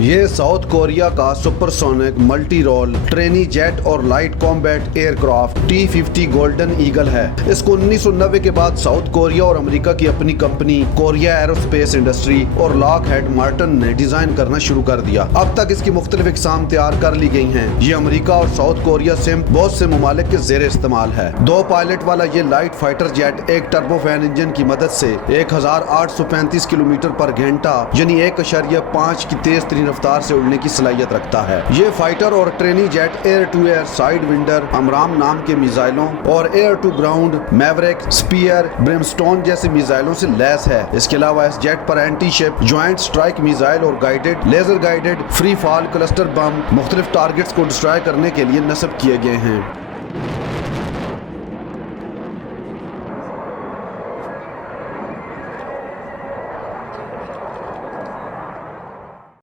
ये south Korea का supersonic multi role trainee jet और light combat aircraft T-50 golden eagle है। इसको 1990 के बाद साउथ कोरिया और अमेरिका की अपनी कंपनी कोरिया एरोस्पेस इंडस्ट्री और लॉकहीड मार्टिन ने डिजाइन करना शुरू कर दिया। अब तक इसकी मुख्तलिफ इकसाम तैयार कर ली गई हैं। ये अमेरिका और साउथ कोरिया से बहुत से ममालिक के जेर इस्तेमाल है। 2 पायलट वाला ये लाइट फाइटर जेट एक टर्बोफैन इंजन की मदद से 1835 किलोमीटर पर घंटा यानी 1.5 की तेज तरीन रफ्तार से उड़ने की सलाहियत रखता है। ये फाइटर और trainee jet air to air, side vendor, अमराम नाम के मिसाइलों और air to ground, Maverick, spear, Brimstone जैसी मिसाइलों से लैस है। इसके अलावा इस जेट पर anti ship, joint strike missile और guided, laser guided, free fall, cluster bomb मुख्तलिफ टारगेट्स को डिस्ट्रॉय करने के लिए नस्ब किए गए हैं।